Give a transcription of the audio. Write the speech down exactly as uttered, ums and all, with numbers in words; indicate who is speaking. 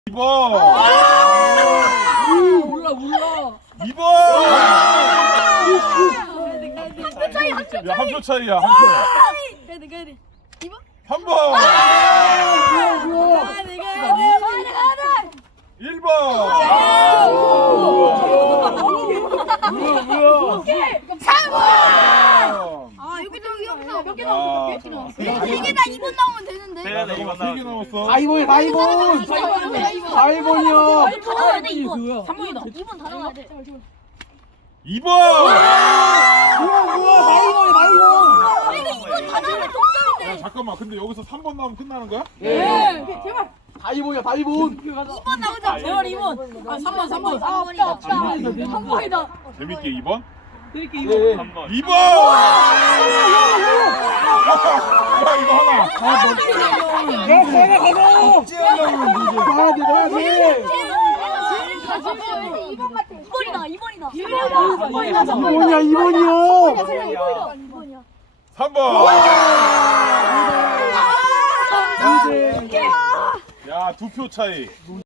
Speaker 1: 이 번.
Speaker 2: 몰라 몰라.
Speaker 1: 이 번. 야, 한 표 차이야, 한 표.
Speaker 3: 가야 돼, 가야 돼. 이번?
Speaker 1: 한 번.
Speaker 3: 가야 돼, 가야 돼. 가야 돼, 가야 돼.
Speaker 1: 일 번. 뭐야, 뭐야.
Speaker 3: 삼 번. 아, 여기도 여기서 몇 개 나왔어? 몇 개 나왔어? 세 개 다 이 번 나오면 되는데.
Speaker 1: 네, 네, 이번 세 개 남았어.
Speaker 4: 가위본 가위본 가위본이요.
Speaker 3: 다 이 번. 삼 번이다. 이 번 다 나와야 돼.
Speaker 1: 이 번.
Speaker 4: 우와 우와 가위본 가위본.
Speaker 3: 아, 이거 이 번 다 나오면
Speaker 1: 야,
Speaker 3: 동점인데.
Speaker 1: 잠깐만. 근데 여기서 삼 번 나오면 끝나는 거야?
Speaker 4: 네. 가위본이야 가위본.
Speaker 3: 이 번 나오자.
Speaker 2: 제발 이 번. 아 삼 번 삼 번.
Speaker 3: 아, 없다, 없다. 한 번이다.
Speaker 1: 재밌게 이 번.
Speaker 2: 이렇게
Speaker 4: 네.
Speaker 2: 이거.
Speaker 1: 이 번. 야, 이거 하나.
Speaker 4: 내가 가자. 가야 돼 가야 돼.
Speaker 3: 이 번 같아. 이 번이다. 이 번이다. 이
Speaker 4: 이번이야 이번이요.
Speaker 3: 번이야.
Speaker 1: 삼 번. 야, 두 표 차이.